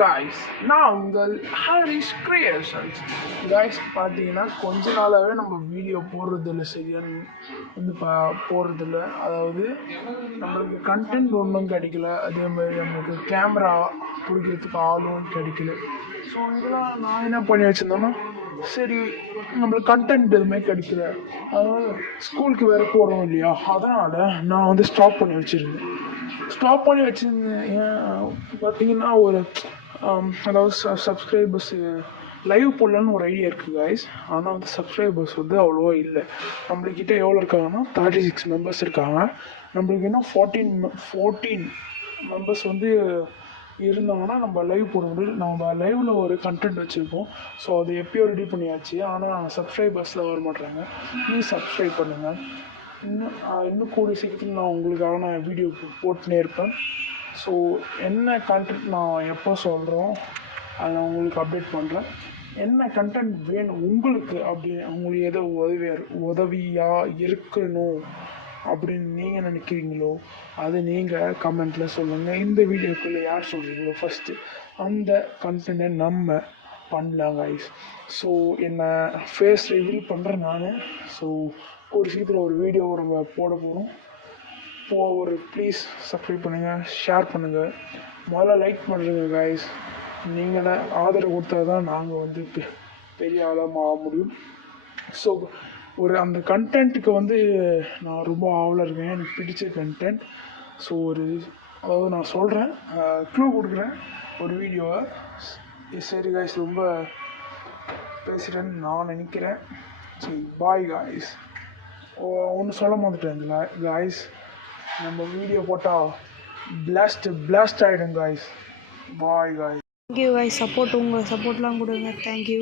Guys, நான் உங்கள் Harish creations. Guys பார்த்தீங்கன்னா கொஞ்ச நாளாகவே நம்ம வீடியோ போடுறதில்ல, சரியான வந்து போடுறதில்ல. அதாவது நம்மளுக்கு கண்டென்ட் ஒன்றும் கிடைக்கல, அதே மாதிரி நம்மளுக்கு கேமரா பிடிக்கிறதுக்கு ஆளும் கிடைக்கல. ஸோ இதெல்லாம் நான் என்ன பண்ணி வச்சுருந்தேன்னா, சரி நம்மளுக்கு கண்டென்ட் எதுவுமே கிடைக்கல, அதனால் ஸ்கூலுக்கு வேறு போகிறோம் இல்லையா, அதனால் நான் வந்து ஸ்டாப் பண்ணி வச்சுருந்தேன். ஏன் பார்த்தீங்கன்னா ஒரு அதாவது சப்ஸ்கிரைபர்ஸு லைவ் போடலான்னு ஒரு ஐடியா இருக்குது காய்ஸ். ஆனால் வந்து சப்ஸ்கிரைபர்ஸ் வந்து அவ்வளோவா இல்லை. நம்மளுக்கிட்ட எவ்வளோ இருக்காங்கன்னா 36 மெம்பர்ஸ் இருக்காங்க. நம்மளுக்கு இன்னும் 14 மெம்பர்ஸ் வந்து இருந்தாங்கன்னா நம்ம லைவ் போட முடியும். நம்ம லைவில் ஒரு கண்டென்ட் வச்சுருக்கோம். ஸோ அது எப்பயோ ரெடி பண்ணியாச்சு. ஆனால் சப்ஸ்கிரைபர்ஸில் வர மாட்டாங்க. ப்ளீஸ் சப்ஸ்கிரைப் பண்ணுங்கள். இன்னும் கூடிய சீக்கிரத்தில் நான் உங்களுக்காக நான் வீடியோ போட்டுனே இருப்பேன். ஸோ என்ன கண்டென்ட் நான் எப்போ சொல்கிறோம் அதை நான் உங்களுக்கு அப்டேட் பண்ணுறேன். என்ன கண்டென்ட் வேணும் உங்களுக்கு உங்களுக்கு எதோ உதவியாக இருக்கணும் அப்படின்னு நீங்கள் நினைக்கிறீங்களோ அதை நீங்கள் கமெண்ட்டில் சொல்லுங்கள். இந்த வீடியோக்குள்ளே யார் சொல்கிறீங்களோ ஃபஸ்ட்டு அந்த கண்டென்ட்டை நம்ம பண்ணலாம் கைஸ். ஸோ என்னை ஃபேஸ் ரிவீல் பண்ணுறேன் நான். ஸோ ஒரு சீக்கிரம் ஒரு வீடியோ நம்ம போட போகிறோம். ஒரு ப்ளீஸ் சப்ஸ்கிரைப் பண்ணுங்கள், ஷேர் பண்ணுங்கள், முதல்ல லைக் பண்ணுறேங்க கைஸ். நீங்களே ஆதரவு கொடுத்தா தான் நாங்கள் வந்து பெரிய ஆழமாக ஆக முடியும். ஸோ அந்த கண்டென்ட்டுக்கு வந்து நான் ரொம்ப ஆவலாக இருக்கேன், எனக்கு பிடிச்ச கண்டென்ட். ஸோ அதாவது நான் சொல்கிறேன், க்ளூ கொடுக்குறேன் ஒரு வீடியோவை. சரி காய்ஸ், ரொம்ப பேசுகிறேன்னு நான் நினைக்கிறேன். சரி பாய் காய்ஸ். ஒன்று சொல்ல மாட்டேங்க காய்ஸ், நம்ம வீடியோ போட்டால் பிளாஸ்ட் ஆகிடும் guys. Bye guys. Thank you guys, உங்கள் சப்போர்ட்லாம் கொடுங்க. தேங்க்யூ.